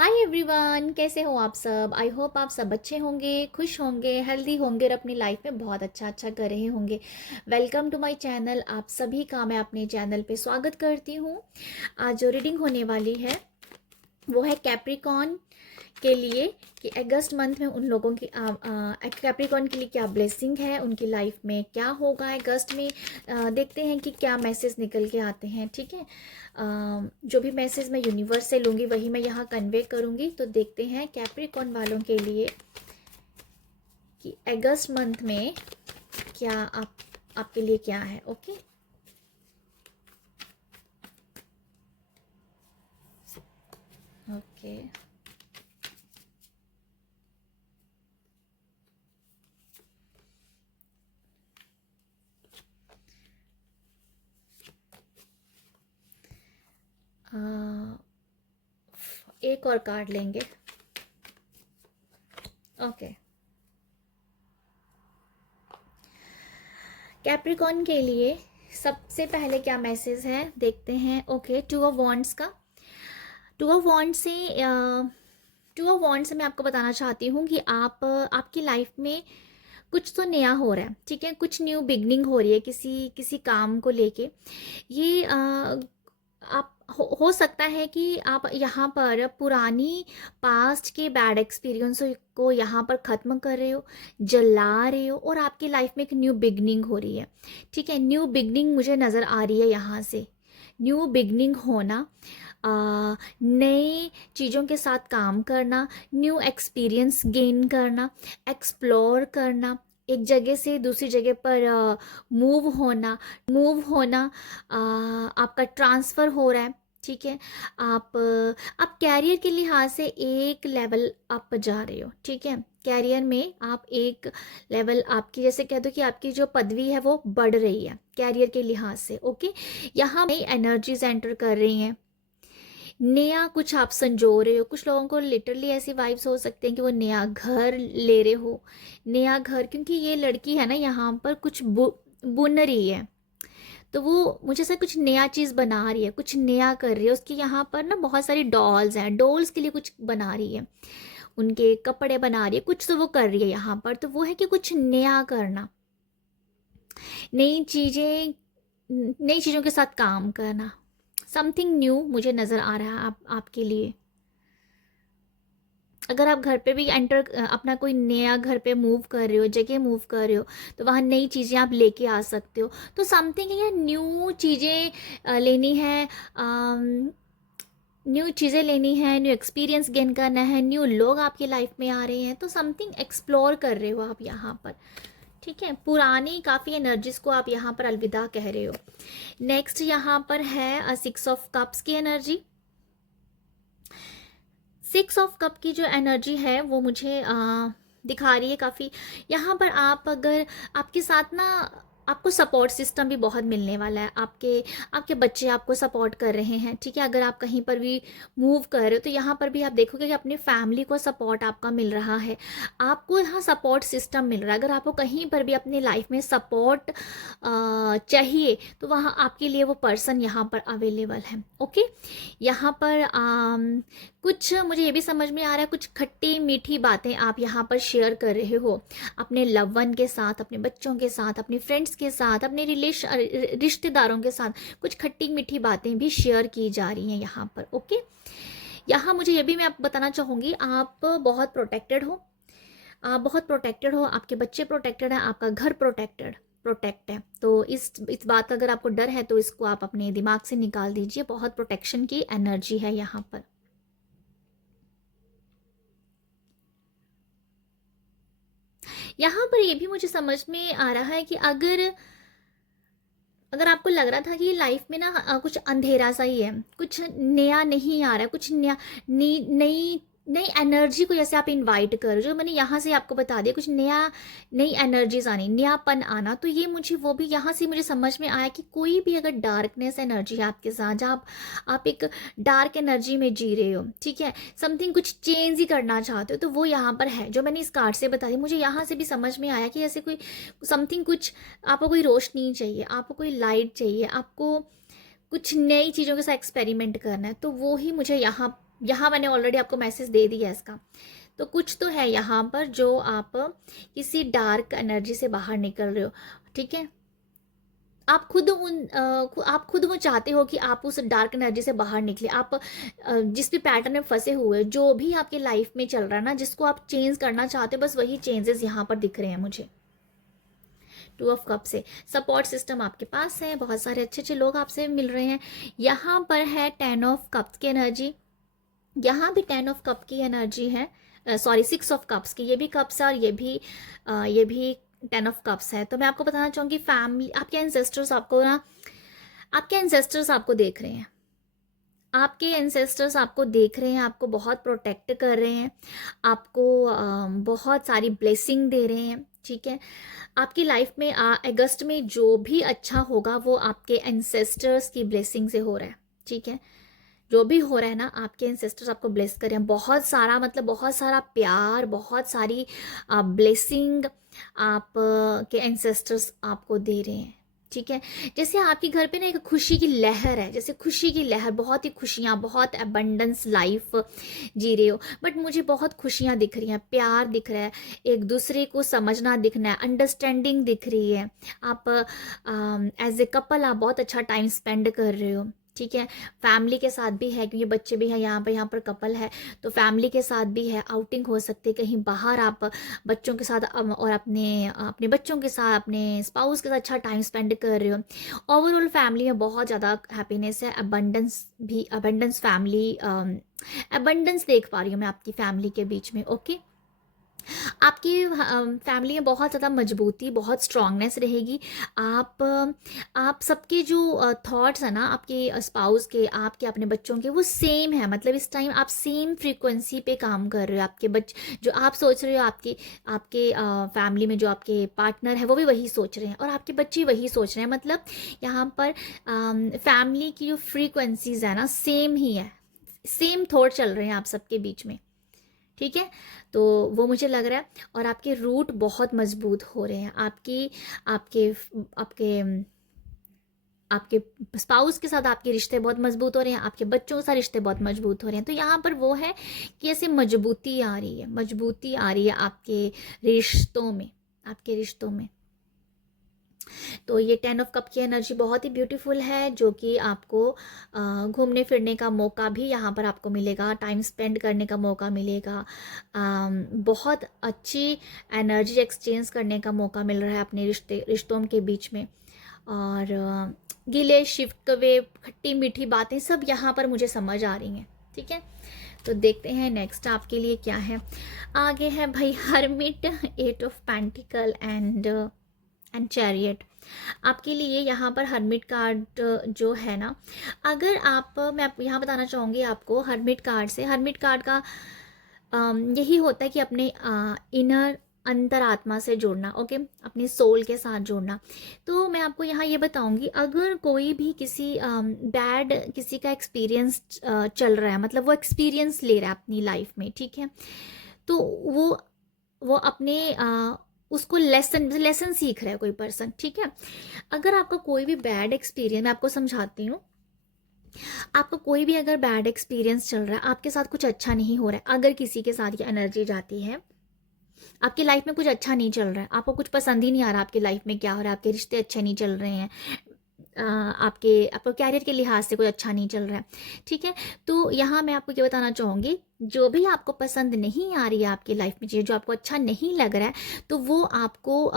Hi everyone, कैसे हो आप सब। आई होप आप सब अच्छे होंगे, खुश होंगे, हेल्दी होंगे और अपनी लाइफ में बहुत अच्छा अच्छा कर रहे होंगे। Welcome to my channel. आप सभी का मैं अपने चैनल पे स्वागत करती हूँ। आज जो रीडिंग होने वाली है वो है कैप्रिकॉन के लिए कि अगस्त मंथ में उन लोगों की कैप्रिकॉन के लिए क्या ब्लेसिंग है, उनकी लाइफ में क्या होगा अगस्त में। देखते हैं कि क्या मैसेज निकल के आते हैं। ठीक है, जो भी मैसेज मैं यूनिवर्स से लूँगी वही मैं यहाँ कन्वे करूँगी। तो देखते हैं कैप्रिकॉन वालों के लिए कि अगस्त मंथ में क्या आपके लिए क्या है। Okay, okay. एक और कार्ड लेंगे। ओके, कैप्रिकॉन के लिए सबसे पहले क्या मैसेज है देखते हैं। ओके, टू ऑफ वॉन्ड्स का। टू ऑफ वॉन्ड से मैं आपको बताना चाहती हूँ कि आपकी लाइफ में कुछ तो नया हो रहा है। ठीक है, कुछ न्यू बिगनिंग हो रही है किसी किसी काम को लेके। ये आप हो सकता है कि आप यहाँ पर पुरानी पास्ट के बैड एक्सपीरियंस को यहाँ पर ख़त्म कर रहे हो, जला रहे हो और आपकी लाइफ में एक न्यू बिगनिंग हो रही है। ठीक है, न्यू बिगनिंग मुझे नज़र आ रही है यहाँ से। न्यू बिगनिंग होना, नए चीज़ों के साथ काम करना, न्यू एक्सपीरियंस गेन करना, एक्सप्लोर करना, एक जगह से दूसरी जगह पर मूव होना, आपका ट्रांसफ़र हो रहा है। ठीक है, आप कैरियर के लिहाज से एक लेवल अप जा रहे हो। ठीक है, कैरियर में आप एक लेवल, आपकी जैसे कह दो कि आपकी जो पदवी है वो बढ़ रही है कैरियर के लिहाज से। ओके, यहाँ नई एनर्जीज एंटर कर रही हैं, नया कुछ आप संजो रहे हो। कुछ लोगों को लिटरली ऐसी वाइब्स हो सकते हैं कि वो नया घर ले रहे हो। नया घर, क्योंकि ये लड़की है ना यहाँ पर कुछ बुन रही है, तो वो मुझे से कुछ नया चीज़ बना रही है, कुछ नया कर रही है। उसकी यहाँ पर ना बहुत सारी डॉल्स हैं, डॉल्स के लिए कुछ बना रही है, उनके कपड़े बना रही है, कुछ तो वो कर रही है यहाँ पर। तो वो है कि कुछ नया करना, नई चीज़ें, नई चीज़ों के साथ काम करना। समथिंग न्यू मुझे नज़र आ रहा है आपके लिए। अगर आप घर पे भी अपना कोई नया घर पे मूव कर रहे हो, जगह मूव कर रहे हो, तो वहाँ नई चीज़ें आप लेके आ सकते हो। तो समथिंग या न्यू चीज़ें लेनी है, न्यू चीज़ें लेनी है, न्यू एक्सपीरियंस गेन करना है, न्यू लोग आपकी लाइफ में आ रहे हैं। तो समथिंग एक्सप्लोर कर रहे हो आप यहाँ पर। ठीक है, पुरानी काफ़ी एनर्जीज को आप यहाँ पर अलविदा कह रहे हो। नेक्स्ट यहाँ पर है 6 ऑफ कप्स की एनर्जी। 6 ऑफ कप की जो एनर्जी है वो मुझे दिखा रही है काफ़ी। यहाँ पर आप अगर आपके साथ ना, आपको सपोर्ट सिस्टम भी बहुत मिलने वाला है। आपके आपके बच्चे आपको सपोर्ट कर रहे हैं। ठीक है, अगर आप कहीं पर भी मूव कर रहे हो तो यहाँ पर भी आप देखोगे कि अपनी फैमिली को सपोर्ट आपका मिल रहा है। आपको यहाँ सपोर्ट सिस्टम मिल रहा है। अगर आपको कहीं पर भी अपनी लाइफ में सपोर्ट चाहिए तो वहाँ आपके लिए वो पर्सन यहाँ पर अवेलेबल है। ओके, यहाँ पर कुछ मुझे ये भी समझ में आ रहा है, कुछ खट्टी मीठी बातें आप यहाँ पर शेयर कर रहे हो अपने लव वन के साथ, अपने बच्चों के साथ, अपने फ्रेंड्स के साथ, अपने रिश्तेदारों के साथ। कुछ खट्टी मीठी बातें भी शेयर की जा रही हैं यहाँ पर। ओके, यहाँ मुझे ये भी मैं आपको बताना चाहूँगी, आप बहुत प्रोटेक्टेड हो। आप बहुत प्रोटेक्टेड हो, आपके बच्चे प्रोटेक्टेड हैं, आपका घर प्रोटेक्ट है। तो इस बात का अगर आपको डर है तो इसको आप अपने दिमाग से निकाल दीजिए। बहुत प्रोटेक्शन की एनर्जी है यहाँ पर। यहाँ पर ये भी मुझे समझ में आ रहा है कि अगर अगर आपको लग रहा था कि लाइफ में ना कुछ अंधेरा सा ही है, कुछ नया नहीं आ रहा है, कुछ नया, नई नई एनर्जी को जैसे आप इनवाइट करो, जो मैंने यहाँ से आपको बता दिया, कुछ नया, नई एनर्जीज आनी, नयापन आना। तो ये मुझे वो भी यहाँ से मुझे समझ में आया कि कोई भी अगर डार्कनेस एनर्जी है आपके साथ, जहाँ आप एक डार्क एनर्जी में जी रहे हो, ठीक है, समथिंग कुछ चेंज ही करना चाहते हो, तो वो यहाँ पर है। जो मैंने इस कार्ड से बता दी, मुझे यहाँ से भी समझ में आया कि जैसे कोई समथिंग, कुछ आपको कोई रोशनी चाहिए, आपको कोई लाइट चाहिए, आपको कुछ नई चीज़ों के साथ एक्सपेरिमेंट करना है। तो वो ही मुझे यहाँ यहाँ मैंने ऑलरेडी आपको मैसेज दे दिया इसका। तो कुछ तो है यहाँ पर जो आप किसी डार्क एनर्जी से बाहर निकल रहे हो, ठीक है। आप खुद वो चाहते हो कि आप उस डार्क एनर्जी से बाहर निकले। आप जिस भी पैटर्न में फंसे हुए, जो भी आपके लाइफ में चल रहा है ना, जिसको आप चेंज करना चाहते हो, बस वही चेंजेस यहाँ पर दिख रहे हैं मुझे। 2 ऑफ कप से सपोर्ट सिस्टम आपके पास है, बहुत सारे अच्छे अच्छे लोग आपसे मिल रहे हैं। यहाँ पर है 10 ऑफ कप्स की एनर्जी, यहाँ भी 10 ऑफ कप की एनर्जी है, सॉरी 6 ऑफ कप्स की। ये भी कप्स है और ये भी 10 ऑफ कप्स है। तो मैं आपको बताना चाहूँगी, फैमिली, आपके एंसेस्टर्स आपको देख रहे हैं, आपके एंसेस्टर्स आपको देख रहे हैं, आपको बहुत प्रोटेक्ट कर रहे हैं, आपको बहुत सारी ब्लेसिंग दे रहे हैं, ठीक है। आपकी लाइफ में अगस्त में जो भी अच्छा होगा वो आपके एंसेस्टर्स की ब्लेसिंग से हो रहा है, ठीक है। जो भी हो रहा है ना, आपके एंसेस्टर्स आपको ब्लेस कर रहे हैं, बहुत सारा, मतलब बहुत सारा प्यार, बहुत सारी ब्लेसिंग आप के एंसेस्टर्स आपको दे रहे हैं, ठीक है। जैसे आपके घर पे ना एक खुशी की लहर है, जैसे खुशी की लहर, बहुत ही खुशियाँ, बहुत अबंडेंस लाइफ जी रहे हो, बट मुझे बहुत खुशियाँ दिख रही हैं, प्यार दिख रहा है, एक दूसरे को समझना दिखना है, अंडरस्टैंडिंग दिख रही है। आप एज ए कपल आप बहुत अच्छा टाइम स्पेंड कर रहे हो, ठीक है। फैमिली के साथ भी है, क्योंकि बच्चे भी हैं यहाँ पर कपल है, तो फैमिली के साथ भी है, आउटिंग हो सकती है कहीं बाहर, आप बच्चों के साथ और अपने बच्चों के साथ, अपने स्पाउस के साथ अच्छा टाइम स्पेंड कर रहे हो। ओवरऑल फैमिली में बहुत ज़्यादा हैप्पीनेस है, अबंडेंस फैमिली, अबंडेंस देख पा रही हूँ मैं आपकी फैमिली के बीच में, ओके। आपकी फैमिली में बहुत ज़्यादा मजबूती, बहुत स्ट्रांगनेस रहेगी। आप सबके जो थॉट्स हैं ना, आपके स्पाउस के, आपके अपने बच्चों के, वो सेम है, मतलब इस टाइम आप सेम फ्रीक्वेंसी पे काम कर रहे हो। आपके बच्चे जो आप सोच रहे हो, आपके फैमिली में जो आपके पार्टनर है वो भी वही सोच रहे हैं, और आपके बच्चे वही सोच रहे हैं। मतलब यहाँ पर फैमिली की जो फ्रीक्वेंसीज है ना, सेम ही है, सेम थॉट चल रहे हैं आप सबके बीच में, ठीक है। तो वो मुझे लग रहा है, और आपके रूट बहुत मजबूत हो रहे हैं, आपके आपके आपके स्पाउस के साथ आपके रिश्ते बहुत मजबूत हो रहे हैं, आपके बच्चों के साथ रिश्ते बहुत मजबूत हो रहे हैं। तो यहाँ पर वो है कि ऐसे मजबूती आ रही है आपके रिश्तों में। तो ये 10 ऑफ कप की एनर्जी बहुत ही ब्यूटीफुल है, जो कि आपको घूमने फिरने का मौका भी यहाँ पर आपको मिलेगा, टाइम स्पेंड करने का मौका मिलेगा, बहुत अच्छी एनर्जी एक्सचेंज करने का मौका मिल रहा है अपने रिश्तों के बीच में। और गिले शिकवे, खट्टी मीठी बातें सब यहाँ पर मुझे समझ आ रही हैं, ठीक है। तो देखते हैं नेक्स्ट आपके लिए क्या है। आगे है भाई hermit, 8 of pentacle and chariot. आपके लिए यहाँ पर हर्मिट कार्ड जो है ना, अगर मैं यहाँ बताना चाहूँगी आपको, हर्मिट कार्ड का यही होता है कि अपने इनर अंतरात्मा से जुड़ना, ओके, अपनी सोल के साथ जुड़ना। तो मैं आपको यहाँ ये बताऊंगी, अगर कोई भी किसी का एक्सपीरियंस चल रहा है, मतलब वो एक्सपीरियंस ले रहा है अपनी लाइफ में, ठीक है, तो वो अपने उसको लेसन सीख रहा है कोई पर्सन, ठीक है। अगर आपका कोई भी बैड एक्सपीरियंस, मैं आपको समझाती हूँ, आपका कोई भी अगर बैड एक्सपीरियंस चल रहा है, आपके साथ कुछ अच्छा नहीं हो रहा है, अगर किसी के साथ ये एनर्जी जाती है, आपकी लाइफ में कुछ अच्छा नहीं चल रहा है, आपको कुछ पसंद ही नहीं आ रहा आपकी लाइफ में क्या हो रहा है, आपके रिश्ते अच्छे नहीं चल रहे हैं, आपको कैरियर के लिहाज से कोई अच्छा नहीं चल रहा है, ठीक है। तो यहाँ मैं आपको ये बताना चाहूँगी, जो भी आपको पसंद नहीं आ रही है आपकी लाइफ में चीज़, जो आपको अच्छा नहीं लग रहा है, तो वो आपको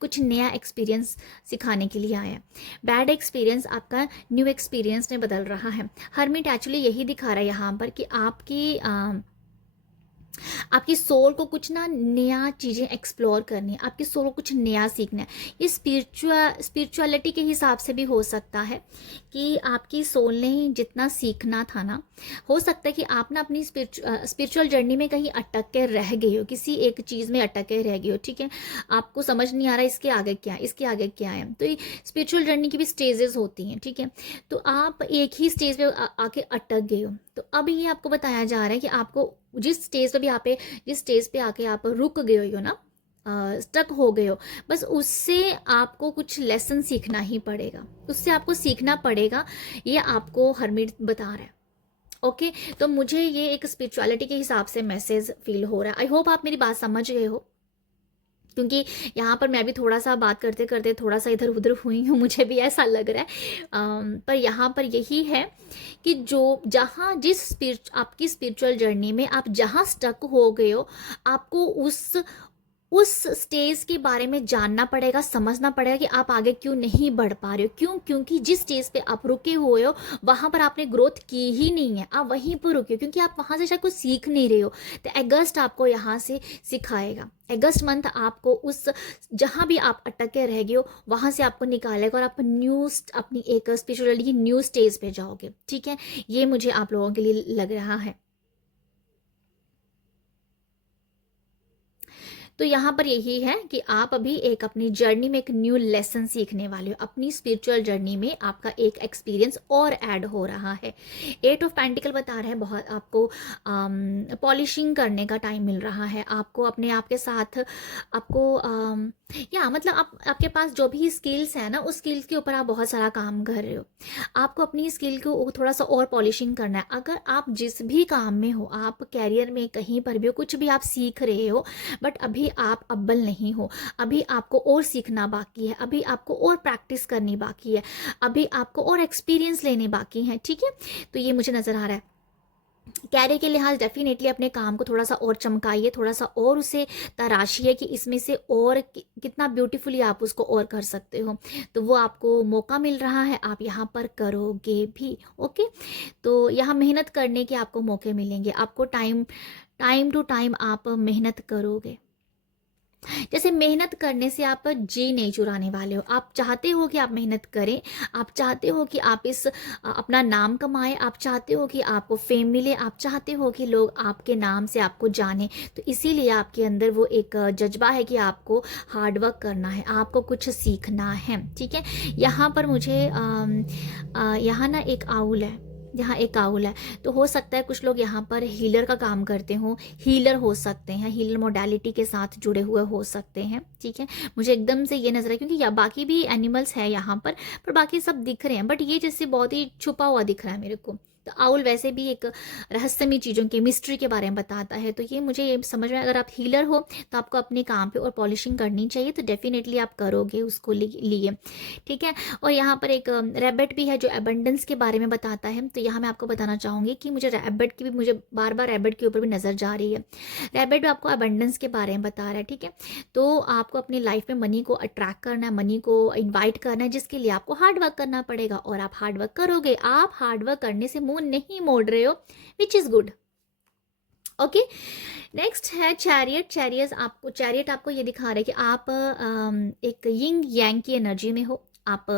कुछ नया एक्सपीरियंस सिखाने के लिए आया है। बैड एक्सपीरियंस आपका न्यू एक्सपीरियंस में बदल रहा है। हर्मिट एक्चुअली यही दिखा रहा है यहाँ पर कि आपकी सोल को कुछ ना नया चीज़ें एक्सप्लोर करनी है, आपकी सोल को कुछ नया सीखना है। ये स्पिरिचुअलिटी के हिसाब से भी हो सकता है कि आपकी सोल ने जितना सीखना था ना, हो सकता है कि आप ना अपनी स्पिरिचुअल जर्नी में कहीं अटक के रह गए हो, किसी एक चीज़ में अटक के रह गए हो, ठीक है। आपको समझ नहीं आ रहा इसके आगे क्या है, इसके आगे क्या है। तो ये स्पिरिचुअल जर्नी की भी स्टेजेस होती हैं, ठीक है। तो आप एक ही स्टेज पे आके अटक गए हो, तो अब ये आपको बताया जा रहा है कि आपको जिस स्टेज पे आके आप रुक गए हो ना, स्टक हो गए हो, बस उससे आपको कुछ लेसन सीखना ही पड़ेगा, उससे आपको सीखना पड़ेगा, ये आपको हर्मिट बता रहा है। ओके, तो मुझे ये एक स्पिरिचुअलिटी के हिसाब से मैसेज फील हो रहा है। आई होप आप मेरी बात समझ गए हो, क्योंकि यहाँ पर मैं भी थोड़ा सा बात करते करते थोड़ा सा इधर उधर हुई हूँ, मुझे भी ऐसा लग रहा है। पर यहाँ पर यही है कि जो जहाँ जिस आपकी स्पिरिचुअल जर्नी में आप जहाँ स्टक हो गए हो, आपको उस स्टेज के बारे में जानना पड़ेगा, समझना पड़ेगा कि आप आगे क्यों नहीं बढ़ पा रहे हो। क्यों? क्योंकि जिस स्टेज पे आप रुके हुए हो वहाँ पर आपने ग्रोथ की ही नहीं है, आप वहीं पर रुके हो क्योंकि आप वहाँ से शायद कुछ सीख नहीं रहे हो। तो अगस्त आपको यहाँ से सिखाएगा, अगस्त मंथ आपको उस जहाँ भी आप अटके रह गए हो वहाँ से आपको निकालेगा और आप अपनी एक स्पिरिचुअलिटी की न्यू स्टेज पे जाओगे। ठीक है, ये मुझे आप लोगों के लिए लग रहा है। तो यहाँ पर यही है कि आप अभी एक अपनी जर्नी में एक न्यू लेसन सीखने वाले हो, अपनी स्पिरिचुअल जर्नी में आपका एक एक्सपीरियंस और ऐड हो रहा है। 8 ऑफ पेंटिकल बता रहा है बहुत आपको पॉलिशिंग करने का टाइम मिल रहा है, आपको अपने आप के साथ आपको या मतलब आपके पास जो भी स्किल्स है ना, उस स्किल्स के ऊपर आप बहुत सारा काम कर रहे हो, आपको अपनी स्किल को थोड़ा सा और पॉलिशिंग करना है। अगर आप जिस भी काम में हो, आप कैरियर में कहीं पर भी हो, कुछ भी आप सीख रहे हो, बट अभी आप अव्वल नहीं हो, अभी आपको और सीखना बाकी है, अभी आपको और प्रैक्टिस करनी बाकी है, अभी आपको और एक्सपीरियंस लेने बाकी हैं। ठीक है, तो ये मुझे नज़र आ रहा है। कैरियर के लिहाज डेफिनेटली अपने काम को थोड़ा सा और चमकाइए, थोड़ा सा और उसे तराशिए कि इसमें से और कितना ब्यूटीफुली आप उसको और कर सकते हो। तो वो आपको मौका मिल रहा है, आप यहाँ पर करोगे भी। ओके, तो यहाँ मेहनत करने के आपको मौके मिलेंगे, आपको टाइम टू टाइम आप मेहनत करोगे। जैसे मेहनत करने से आप जी नहीं चुराने वाले हो, आप चाहते हो कि आप मेहनत करें, आप चाहते हो कि आप अपना नाम कमाएं, आप चाहते हो कि आपको फेम मिले, आप चाहते हो कि लोग आपके नाम से आपको जाने। तो इसीलिए आपके अंदर वो एक जज्बा है कि आपको हार्डवर्क करना है, आपको कुछ सीखना है। ठीक है, यहाँ पर मुझे यहाँ ना एक आउल है, यहाँ एक आउल है, तो हो सकता है कुछ लोग यहाँ पर हीलर का काम करते हो, हीलर हो सकते हैं, हीलर मोडालिटी के साथ जुड़े हुए हो सकते हैं। ठीक है, मुझे एकदम से ये नजर है क्योंकि या बाकी भी एनिमल्स है यहाँ पर बाकी सब दिख रहे हैं, बट ये जैसे बहुत ही छुपा हुआ दिख रहा है मेरे को। तो आउल वैसे भी एक रहस्यमयी चीज़ों की मिस्ट्री के बारे में बताता है। तो ये मुझे ये समझ में, अगर आप हीलर हो तो आपको अपने काम पे और पॉलिशिंग करनी चाहिए, तो डेफिनेटली आप करोगे उसको लिए। ठीक है, और यहाँ पर एक रैबिट भी है जो एबंडेंस के बारे में बताता है। तो यहाँ मैं आपको बताना चाहूँगी कि मुझे रैबिट की भी, मुझे बार बार रैबिट के ऊपर भी नज़र जा रही है। रैबिट आपको एबंडेंस के बारे में बता रहा है। ठीक है, तो आपको अपनी लाइफ में मनी को अट्रैक्ट करना है, मनी को इन्वाइट करना है, जिसके लिए आपको हार्डवर्क करना पड़ेगा, और आप हार्डवर्क करोगे। आप हार्डवर्क करने से मुंह नहीं मोड़ रहे हो, which is good. Okay, next है चैरियट आपको ये दिखा रहा है कि आप एक यिंग यांग की एनर्जी में हो, आप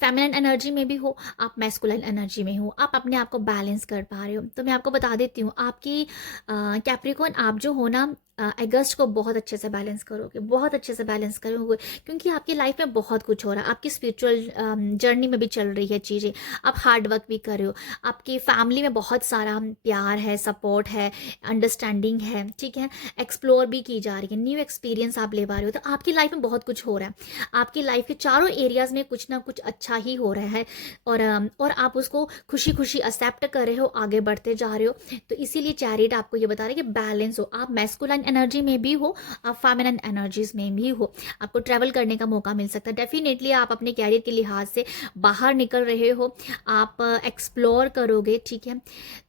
फेमिनिन एनर्जी में भी हो, आप मैस्कुलाइन एनर्जी में हो, आप अपने आप को बैलेंस कर पा रहे हो। तो मैं आपको बता देती हूँ, आपकी कैप्रिकॉर्न आप जो हो ना, अगस्त को बहुत अच्छे से बैलेंस करोगे, बहुत अच्छे से बैलेंस करोगे, क्योंकि आपकी लाइफ में बहुत कुछ हो रहा है, आपकी स्पिरिचुअल जर्नी में भी चल रही है चीज़ें, आप हार्ड वर्क भी कर रहे हो, आपकी फैमिली में बहुत सारा प्यार है, सपोर्ट है, अंडरस्टैंडिंग है। ठीक है, एक्सप्लोर भी की जा रही है, न्यू एक्सपीरियंस आप ले पा रहे हो। तो आपकी लाइफ में बहुत कुछ हो रहा है, आपकी लाइफ के चारों एरियाज़ में कुछ ना कुछ अच्छा ही हो रहा है, और आप उसको खुशी खुशी एक्सेप्ट कर रहे हो, आगे बढ़ते जा रहे हो। तो इसीलिए चैरिट आपको ये बता रहे हैं कि बैलेंस हो, आप मैस्कुलाइन एनर्जी में भी हो, आप फेमिनिन एनर्जीज में भी हो, आपको ट्रैवल करने का मौका मिल सकता है। डेफिनेटली आप अपने कैरियर के लिहाज से बाहर निकल रहे हो, आप एक्सप्लोर करोगे। ठीक है,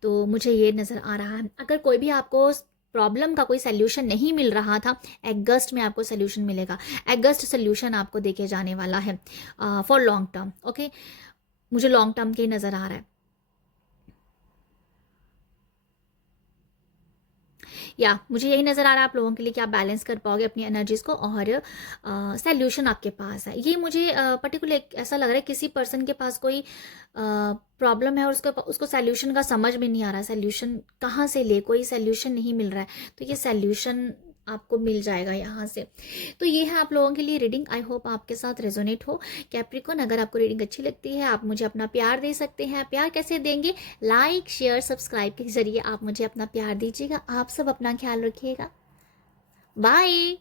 तो मुझे ये नज़र आ रहा है। अगर कोई भी आपको प्रॉब्लम का कोई सोल्यूशन नहीं मिल रहा था, अगस्त में आपको सोल्यूशन मिलेगा। अगस्त सोल्यूशन आपको देके जाने वाला है फॉर लॉन्ग टर्म। ओके, मुझे लॉन्ग टर्म के नज़र आ रहा है। या मुझे यही नज़र आ रहा है आप लोगों के लिए कि आप बैलेंस कर पाओगे अपनी एनर्जीज़ को, और सल्यूशन आपके पास है। ये मुझे पर्टिकुलर ऐसा लग रहा है किसी पर्सन के पास कोई प्रॉब्लम है और उसको सल्यूशन का समझ में नहीं आ रहा, सल्यूशन कहाँ से ले, कोई सल्यूशन नहीं मिल रहा है, तो ये सल्यूशन आपको मिल जाएगा यहाँ से। तो ये है आप लोगों के लिए रीडिंग, आई होप आपके साथ रेजोनेट हो। कैप्रिकॉर्न, अगर आपको रीडिंग अच्छी लगती है आप मुझे अपना प्यार दे सकते हैं। प्यार कैसे देंगे? लाइक शेयर सब्सक्राइब के जरिए आप मुझे अपना प्यार दीजिएगा। आप सब अपना ख्याल रखिएगा, बाय।